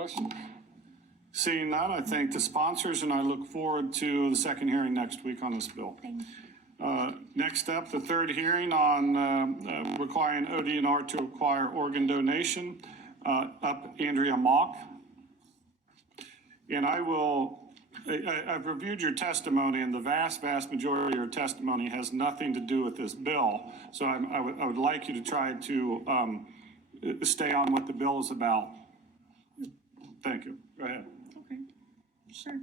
questions? Seeing none, I thank the sponsors and I look forward to the second hearing next week on this bill. Thank you. Next up, the third hearing on requiring ODNR to acquire organ donation. Up Andrea Mock. And I've reviewed your testimony, and the vast majority of your testimony has nothing to do with this bill. So I would like you to try to stay on what the bill is about. Thank you. Go ahead. Okay, sure.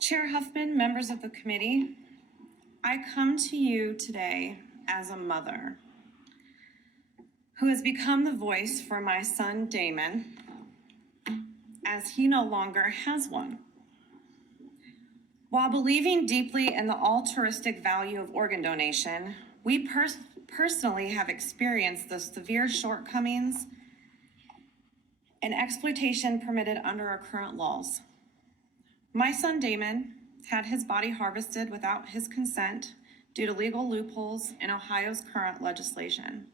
Chair Huffman, members of the committee, I come to you today as a mother who has become the voice for my son Damon, as he no longer has one. While believing deeply in the altruistic value of organ donation, we personally have experienced the severe shortcomings and exploitation permitted under our current laws. My son Damon had his body harvested without his consent due to legal loopholes in Ohio's current legislation.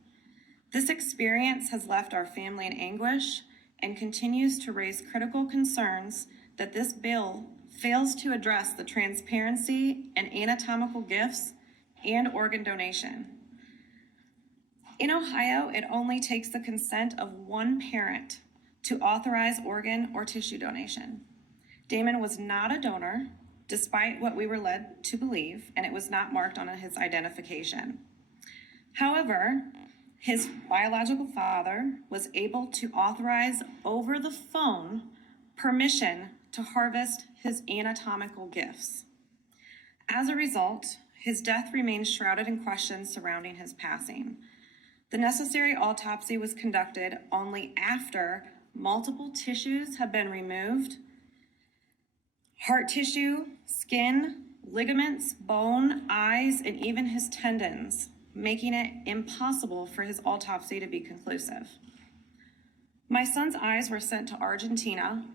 This experience has left our family in anguish and continues to raise critical concerns that this bill fails to address the transparency and anatomical gifts and organ donation. In Ohio, it only takes the consent of one parent to authorize organ or tissue donation. Damon was not a donor, despite what we were led to believe, and it was not marked on his identification. However, his biological father was able to authorize over the phone permission to harvest his anatomical gifts. As a result, his death remains shrouded in questions surrounding his passing. The necessary autopsy was conducted only after multiple tissues have been removed: heart tissue, skin, ligaments, bone, eyes, and even his tendons, making it impossible for his autopsy to be conclusive. My son's eyes were sent to Argentina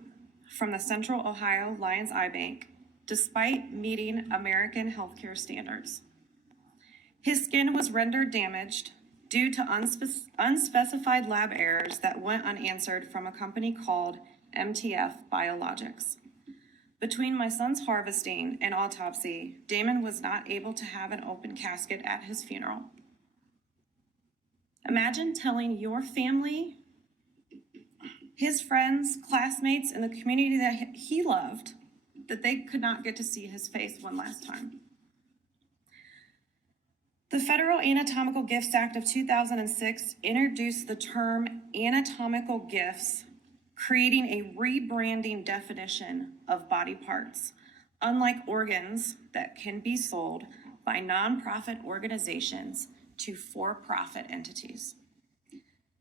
from the Central Ohio Lions Eye Bank, despite meeting American healthcare standards. His skin was rendered damaged due to unspecified lab errors that went unanswered from a company called MTF Biologics. Between my son's harvesting and autopsy, Damon was not able to have an open casket at his funeral. Imagine telling your family, his friends, classmates, and the community that he loved that they could not get to see his face one last time. The Federal Anatomical Gifts Act of 2006 introduced the term anatomical gifts, creating a rebranding definition of body parts, unlike organs that can be sold by nonprofit organizations to for-profit entities.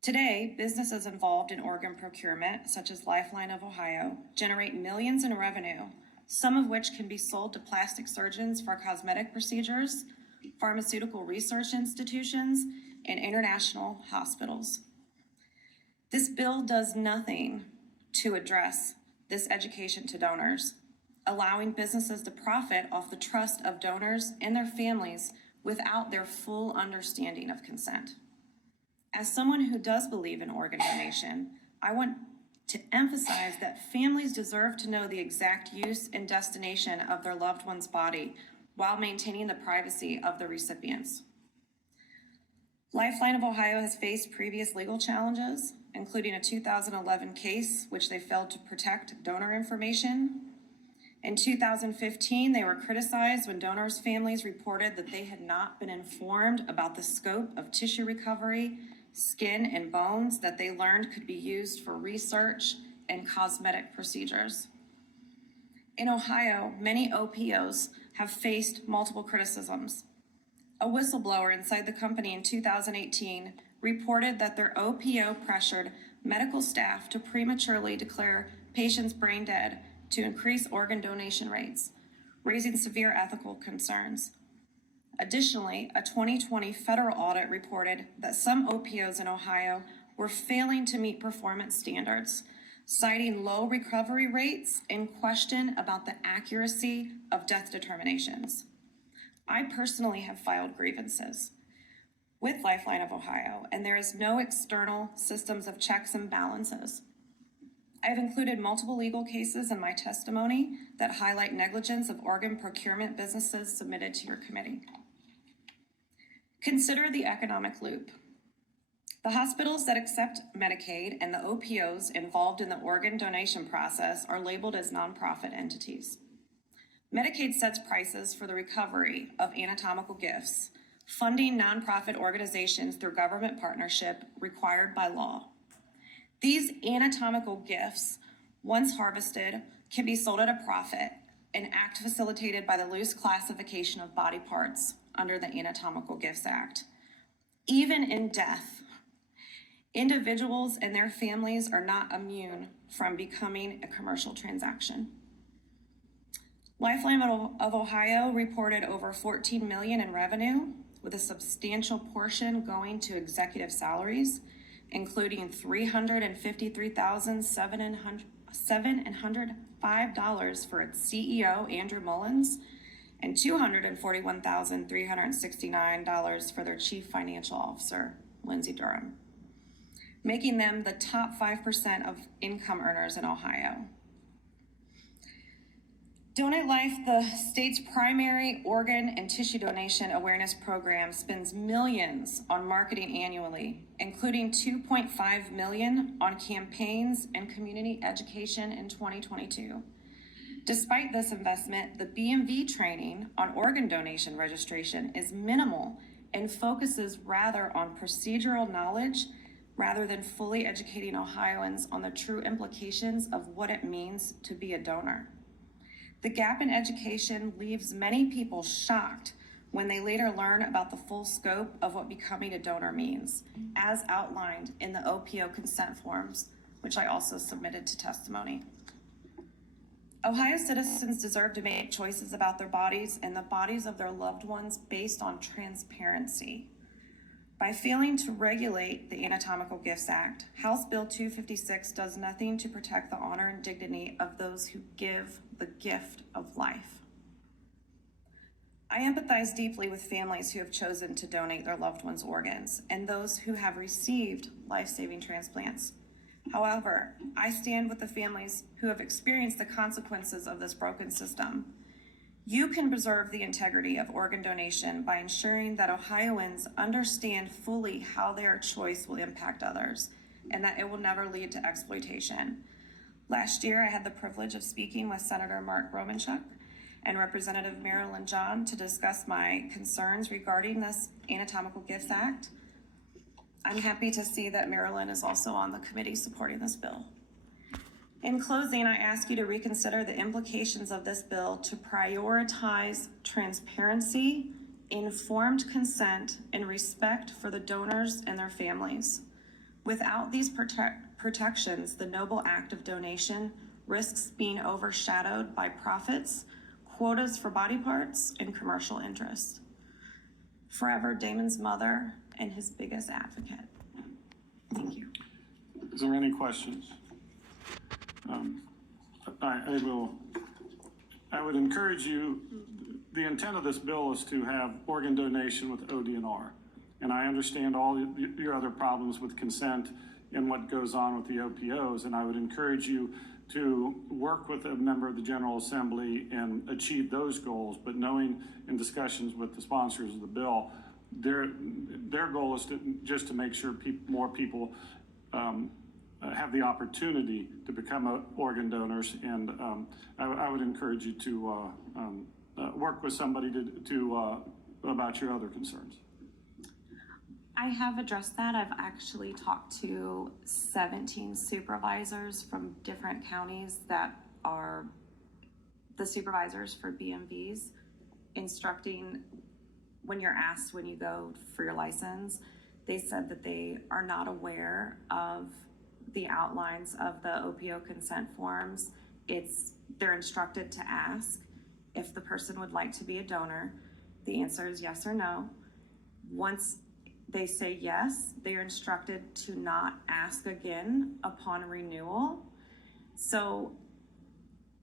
Today, businesses involved in organ procurement, such as Lifeline of Ohio, generate millions in revenue, some of which can be sold to plastic surgeons for cosmetic procedures, pharmaceutical research institutions, and international hospitals. This bill does nothing to address this education to donors, allowing businesses to profit off the trust of donors and their families without their full understanding of consent. As someone who does believe in organ donation, I want to emphasize that families deserve to know the exact use and destination of their loved one's body while maintaining the privacy of the recipients. Lifeline of Ohio has faced previous legal challenges, including a 2011 case which they failed to protect donor information. In 2015, they were criticized when donors' families reported that they had not been informed about the scope of tissue recovery, skin, and bones that they learned could be used for research and cosmetic procedures. In Ohio, many OPOs have faced multiple criticisms. A whistleblower inside the company in 2018 reported that their OPO pressured medical staff to prematurely declare patients brain dead to increase organ donation rates, raising severe ethical concerns. Additionally, a 2020 federal audit reported that some OPOs in Ohio were failing to meet performance standards, citing low recovery rates and question about the accuracy of death determinations. I personally have filed grievances. with Lifeline of Ohio, and there is no external systems of checks and balances. I have included multiple legal cases in my testimony that highlight negligence of organ procurement businesses submitted to your committee. Consider the economic loop. The hospitals that accept Medicaid and the OPOs involved in the organ donation process are labeled as nonprofit entities. Medicaid sets prices for the recovery of anatomical gifts, funding nonprofit organizations through government partnership required by law. These anatomical gifts, once harvested, can be sold at a profit, an act facilitated by the loose classification of body parts under the Anatomical Gifts Act. Even in death, individuals and their families are not immune from becoming a commercial transaction. Lifeline of Ohio reported over $14 million in revenue, with a substantial portion going to executive salaries, including $353,705 for its CEO, Andrew Mullins, and $241,369 for their chief financial officer, Lindsay Durham, making them the top 5% of income earners in Ohio. Donate Life, the state's primary organ and tissue donation awareness program, spends millions on marketing annually, including $2.5 million on campaigns and community education in 2022. Despite this investment, the BMV training on organ donation registration is minimal and focuses rather on procedural knowledge rather than fully educating Ohioans on the true implications of what it means to be a donor. The gap in education leaves many people shocked when they later learn about the full scope of what becoming a donor means, as outlined in the OPO consent forms, which I also submitted to testimony. Ohio citizens deserve to make choices about their bodies and the bodies of their loved ones based on transparency. By failing to regulate the Anatomical Gifts Act, House Bill 256 does nothing to protect the honor and dignity of those who give the gift of life. I empathize deeply with families who have chosen to donate their loved ones' organs and those who have received life-saving transplants. However, I stand with the families who have experienced the consequences of this broken system. You can preserve the integrity of organ donation by ensuring that Ohioans understand fully how their choice will impact others and that it will never lead to exploitation. Last year, I had the privilege of speaking with Senator Mark Romanchuk and Representative Marilyn John to discuss my concerns regarding this Anatomical Gifts Act. I'm happy to see that Marilyn is also on the committee supporting this bill. In closing, I ask you to reconsider the implications of this bill to prioritize transparency, informed consent, and respect for the donors and their families. Without these protections, the noble act of donation risks being overshadowed by profits, quotas for body parts, and commercial interests. Forever, Damon's mother and his biggest advocate. Thank you. Is there any questions? I would encourage you, the intent of this bill is to have organ donation with ODNR. And I understand all your other problems with consent and what goes on with the OPOs. And I would encourage you to work with a member of the General Assembly and achieve those goals. But knowing in discussions with the sponsors of the bill, their goal is just to make sure more people have the opportunity to become organ donors, and I would encourage you to work with somebody to about your other concerns. I have addressed that. I've actually talked to 17 supervisors from different counties that are the supervisors for BMVs, instructing when you're asked when you go for your license. They said that they are not aware of the outlines of the OPO consent forms. They're instructed to ask if the person would like to be a donor. The answer is yes or no. Once they say yes, they are instructed to not ask again upon renewal. So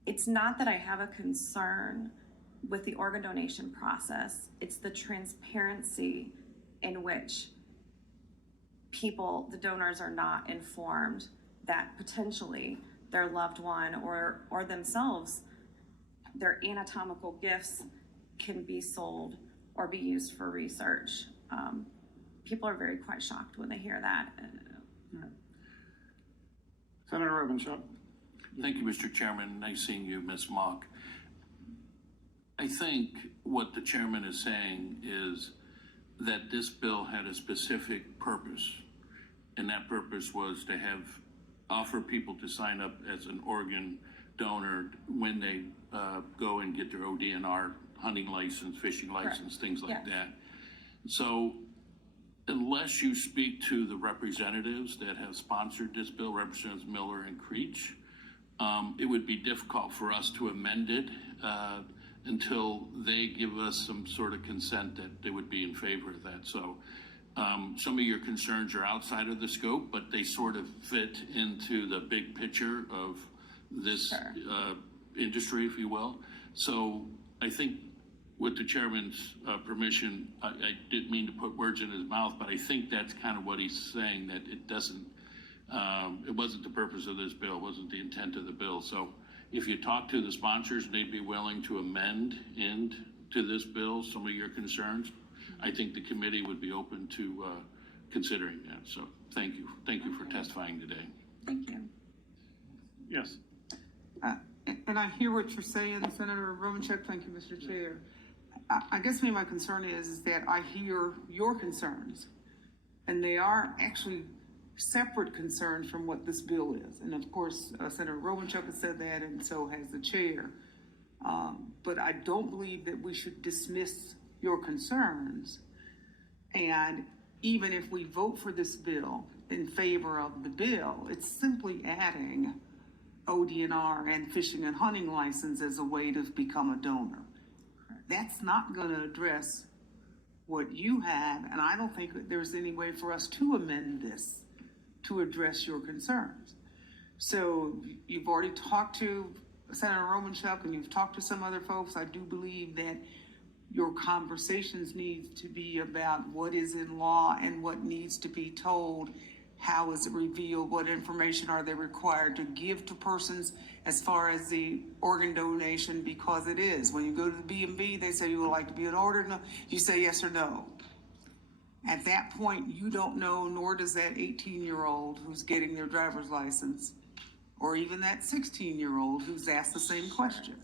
it's not that I have a concern with the organ donation process. It's the transparency in which the donors are not informed that potentially their loved one or themselves, their anatomical gifts can be sold or be used for research. People are very quite shocked when they hear that. Senator Rubinchuk. Thank you, Mr. Chairman. Nice seeing you, Ms. Mock. I think what the chairman is saying is that this bill had a specific purpose, and that purpose was to offer people to sign up as an organ donor when they go and get their ODNR hunting license, fishing license, things like that. So unless you speak to the representatives that have sponsored this bill, Representatives Miller and Creech, it would be difficult for us to amend it until they give us some sort of consent that they would be in favor of that. So some of your concerns are outside of the scope, but they sort of fit into the big picture of this industry, if you will. So I think with the chairman's permission, I didn't mean to put words in his mouth, but I think that's kind of what he's saying, that it doesn't, it wasn't the purpose of this bill, wasn't the intent of the bill. So if you talk to the sponsors, they'd be willing to amend into this bill some of your concerns. I think the committee would be open to considering that. So thank you. Thank you for testifying today. Thank you. Yes. And I hear what you're saying, Senator Romanchuk. Thank you, Mr. Chair. I guess my concern is that I hear your concerns, and they are actually separate concerns from what this bill is. And of course, Senator Romanchuk has said that, and so has the chair. But I don't believe that we should dismiss your concerns. And even if we vote for this bill in favor of the bill, it's simply adding ODNR and fishing and hunting license as a way to become a donor. That's not going to address what you have, and I don't think that there's any way for us to amend this to address your concerns. So you've already talked to Senator Romanchuk and you've talked to some other folks. I do believe that your conversations need to be about what is in law and what needs to be told. How is it revealed? What information are they required to give to persons as far as the organ donation? Because it is. When you go to the B&B, they say you would like to be an organ. You say yes or no. At that point, you don't know, nor does that 18-year-old who's getting their driver's license, or even that 16-year-old who's asked the same question.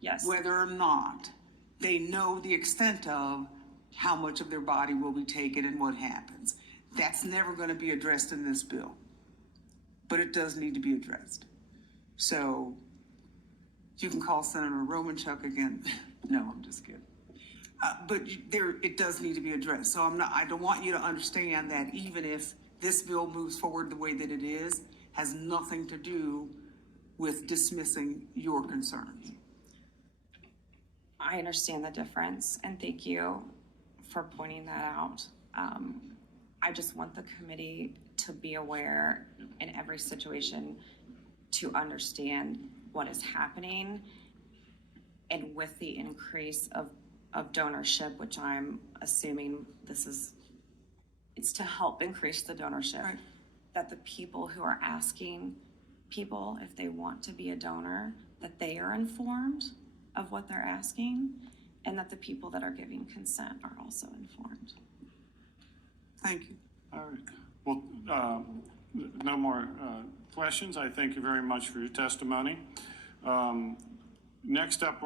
Yes. Whether or not they know the extent of how much of their body will be taken and what happens. That's never going to be addressed in this bill, but it does need to be addressed. So you can call Senator Romanchuk again. No, I'm just kidding. But it does need to be addressed. So I don't want you to understand that even if this bill moves forward the way that it is, has nothing to do with dismissing your concerns. I understand the difference, and thank you for pointing that out. I just want the committee to be aware in every situation to understand what is happening, and with the increase of donorship, which I'm assuming it's to help increase the donorship, Right. that the people who are asking people if they want to be a donor, that they are informed of what they're asking, and that the people that are giving consent are also informed. Thank you. All right. Well, no more questions. I thank you very much for your testimony. Next up,